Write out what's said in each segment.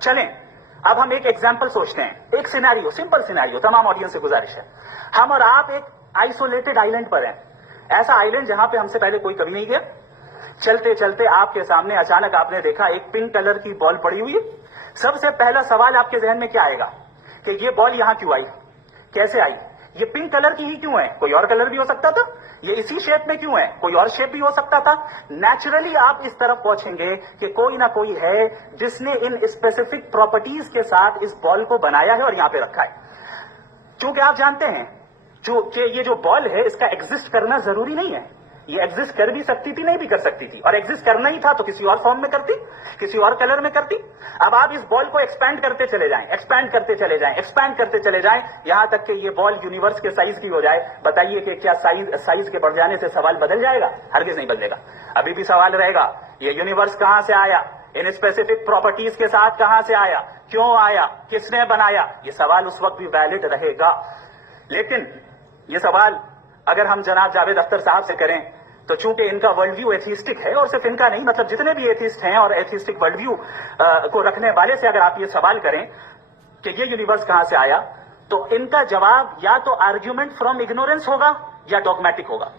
चलें, अब हम एक एग्जाम्पल सोचते हैं, एक सिनेरियो, सिंपल सिनेरियो, तमाम ऑडियंस से गुजारिश है, हम और आप एक आइसोलेटेड आइलैंड पर हैं, ऐसा आइलैंड जहां पे हमसे पहले कोई कभी नहीं गया। चलते चलते आपके सामने अचानक आपने देखा एक पिंक कलर की बॉल पड़ी हुई है। सबसे पहला सवाल आपके जहन में क्या आएगा कि ये बॉल यहां क्यों आई, कैसे आई, ये पिंक कलर की ही क्यों है, कोई और कलर भी हो सकता था, ये इसी शेप में क्यों है, कोई और शेप भी हो सकता था। नेचुरली आप इस तरफ पहुंचेंगे कि कोई ना कोई है जिसने इन स्पेसिफिक प्रॉपर्टीज के साथ इस बॉल को बनाया है और यहां पे रखा है। क्योंकि आप जानते हैं ये जो बॉल है इसका एग्जिस्ट करना जरूरी नहीं है, ये एग्जिस्ट कर भी सकती थी, नहीं भी कर सकती थी, और एग्जिस्ट करना ही था तो किसी और फॉर्म में करती, किसी और कलर में करती। अब आप इस बॉल को एक्सपैंड करते चले जाएं, एक्सपैंड करते चले जाएं, एक्सपैंड करते चले जाएं, यहां तक कि ये बॉल यूनिवर्स के साइज की हो जाए। बताइए कि क्या साइज के बढ़ जाने से सवाल बदल जाएगा? हरगिज नहीं बदलेगा। अभी भी सवाल रहेगा ये यूनिवर्स कहां से आया, इन स्पेसिफिक प्रॉपर्टीज के साथ कहां से आया, क्यों आया, किसने बनाया, ये सवाल उस वक्त भी वैलिड रहेगा। लेकिन ये सवाल अगर हम जनाब जावेद अख्तर साहब से करें तो चूंकि इनका वर्ल्ड व्यू एथिस्टिक है, और सिर्फ इनका नहीं, मतलब जितने भी एथिस्ट हैं और एथिस्टिक वर्ल्ड व्यू को रखने वाले से अगर आप ये सवाल करें कि ये यूनिवर्स कहां से आया, तो इनका जवाब या तो आर्ग्यूमेंट फ्रॉम इग्नोरेंस होगा या डॉगमेटिक होगा।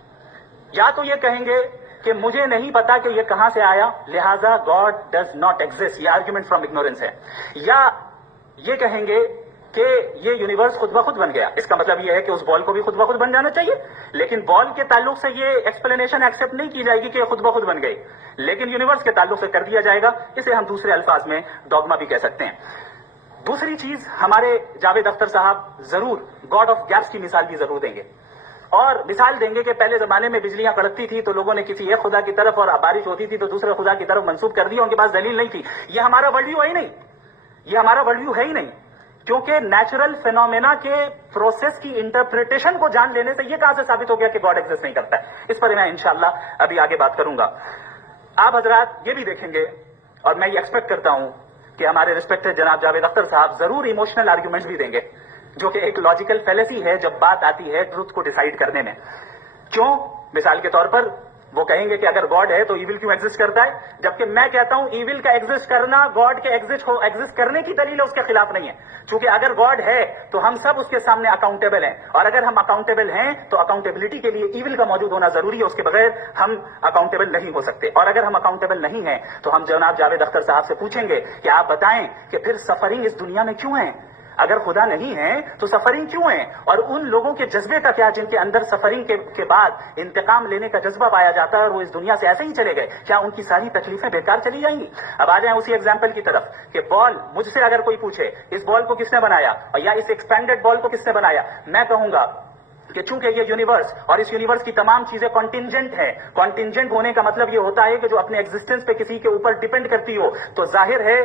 या तो ये कहेंगे कि मुझे नहीं पता कि ये कहां से आया, लिहाजा गॉड डज नॉट एग्जिस्ट, ये आर्ग्यूमेंट फ्रॉम इग्नोरेंस है। या ये कहेंगे कि ये यूनिवर्स खुद ब खुद बन गया, इसका मतलब ये है कि उस बॉल को भी खुद ब खुद बन जाना चाहिए। लेकिन बॉल के ताल्लुक से ये एक्सप्लेनेशन एक्सेप्ट नहीं की जाएगी कि खुद ब खुद बन गई, लेकिन यूनिवर्स के ताल्लुक से कर दिया जाएगा। इसे हम दूसरे अल्फाज में डॉगमा भी कह सकते हैं। दूसरी चीज, हमारे जावेद अख्तर साहब जरूर गॉड ऑफ गैप्स की मिसाल भी जरूर देंगे, और मिसाल देंगे कि पहले जमाने में बिजलियां कड़कती थी तो लोगों ने किसी एक खुदा की तरफ, और बारिश होती थी तो दूसरे खुदा की तरफ मंसूब कर दिया, उनके पास दलील नहीं थी। ये हमारा वर्ल्ड व्यू है ही नहीं, ये हमारा वर्ल्ड व्यू है ही नहीं, क्योंकि नेचुरल फिनोमेना के प्रोसेस की इंटरप्रिटेशन को जान लेने से यह कहां से साबित हो गया कि गॉड एग्जिस्ट नहीं करता है। इस पर मैं इंशाअल्लाह अभी आगे बात करूंगा। आप हजरात ये भी देखेंगे, और मैं ये एक्सपेक्ट करता हूं कि हमारे रिस्पेक्टेड जनाब जावेद अख्तर साहब जरूर इमोशनल आर्ग्यूमेंट्स भी देंगे, जो कि एक लॉजिकल फैलेसी है जब बात आती है ट्रुथ को डिसाइड करने में। क्यों? मिसाल के तौर पर वो कहेंगे कि अगर गॉड है तो इविल क्यों एग्जिस्ट करता है, जबकि मैं कहता हूं इविल का एग्जिस्ट करना गॉड के एग्जिस्ट करने की दलील है, उसके खिलाफ नहीं है। क्योंकि अगर गॉड है तो हम सब उसके सामने अकाउंटेबल हैं, और अगर हम अकाउंटेबल हैं तो अकाउंटेबिलिटी के लिए इविल का मौजूद होना जरूरी है, उसके बगैर हम अकाउंटेबल नहीं हो सकते। और अगर हम अकाउंटेबल नहीं हैं तो हम जनाब जावेद अख्तर साहब से पूछेंगे कि आप बताएं कि फिर सफरिंग इस दुनिया में क्यों है? अगर खुदा नहीं है तो सफरिंग क्यों है? और उन लोगों के जज्बे का क्या जिनके अंदर सफरिंग के बाद इंतकाम लेने का जज्बा पाया जाता है और वो इस दुनिया से ऐसे ही चले गए, क्या उनकी सारी तकलीफें बेकार चली जाएंगी? अब आ जाए उसी एग्जाम्पल की तरफ कि बॉल, मुझसे अगर कोई पूछे इस बॉल को किसने बनाया, और या इस एक्सपेंडेड बॉल को किसने बनाया, मैं कहूंगा कि चूंकि ये यूनिवर्स और इस यूनिवर्स की तमाम चीजें कॉन्टिंजेंट है। कॉन्टिंजेंट होने का मतलब ये होता है कि जो अपने एग्जिस्टेंस पे किसी के ऊपर डिपेंड करती हो, तो जाहिर है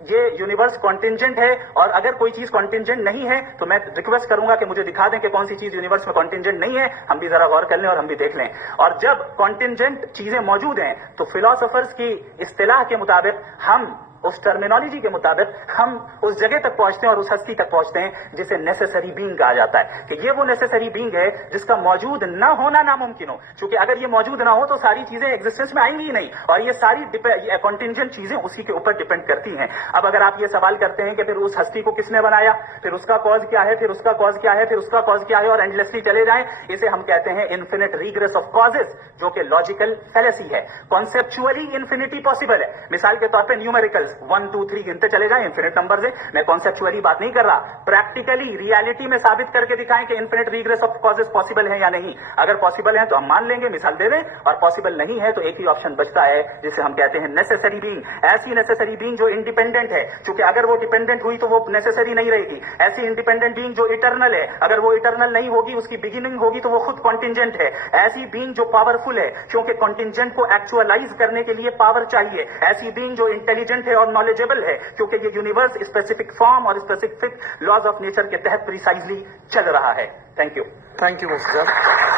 ये यूनिवर्स कॉन्टिंजेंट है। और अगर कोई चीज कॉन्टिंजेंट नहीं है तो मैं रिक्वेस्ट करूंगा कि मुझे दिखा दें कि कौन सी चीज यूनिवर्स में कॉन्टिंजेंट नहीं है, हम भी जरा गौर कर लें और हम भी देख लें। और जब कॉन्टिंजेंट चीजें मौजूद हैं तो फिलोसोफर्स की इस्तिलाह के मुताबिक, हम उस टर्मिनोलॉजी के मुताबिक हम उस जगह तक पहुंचते हैं और उस हस्ती तक पहुंचते हैं जिसे नेसेसरी बीइंग कहा जाता है, कि ये वो नेसेसरी बीइंग है जिसका मौजूद न होना नामुमकिन हो। क्योंकि अगर ये मौजूद ना हो तो सारी चीजें एग्जिस्टेंस में आएंगी ही नहीं, और ये सारी कॉन्टिंजेंट चीजें उसी के ऊपर डिपेंड करती हैं। अब अगर आप ये सवाल करते हैं कि फिर उस हस्ती को किसने बनाया, फिर उसका कॉज क्या है, फिर उसका कॉज क्या है, फिर उसका कॉज क्या है, और एंडलेसली चले जाएं, इसे हम कहते हैं इन्फिनिट रिग्रेस ऑफ कॉजेस, जो कि लॉजिकल फैलेसी है। कॉन्सेप्चुअली इन्फिनिटी पॉसिबल है। मिसाल के तौर पर न्यूमेरिकल्स 1 2 3 गिनते चले जाएं, इन्फिनिट नंबर है। मैं कॉन्सेप्चुअली बात नहीं कर रहा, प्रैक्टिकली रियलिटी में साबित करके दिखाएं कि infinite regress of causes possible है या नहीं। अगर पॉसिबल है तो हम मान लेंगे, मिसाल दे दें, और पॉसिबल नहीं है तो एक ही ऑप्शन बचता है जिसे हम कहते हैं नेसेसरी बीइंग। ऐसी नेसेसरी बीइंग जो इंडिपेंडेंट है, क्योंकि अगर वो डिपेंडेंट हुई तो वो नेसेसरी नहीं रहेगी। ऐसी इंडिपेंडेंट बीइंग जो इटर्नल है, अगर वो इटर्नल नहीं होगी, उसकी बिगिनिंग होगी तो वो खुद कॉन्टिंजेंट है। ऐसी बीइंग जो पावरफुल है, क्योंकि कॉन्टिंजेंट को एक्चुअलाइज करने के लिए पावर चाहिए। ऐसी बीइंग जो इंटेलिजेंट है और नॉलेजेबल है, क्योंकि ये यूनिवर्स स्पेसिफिक फॉर्म और स्पेसिफिक लॉज ऑफ नेचर के तहत प्रिसाइजली चल रहा है। Thank you. थैंक यू मुफ्ती साहब।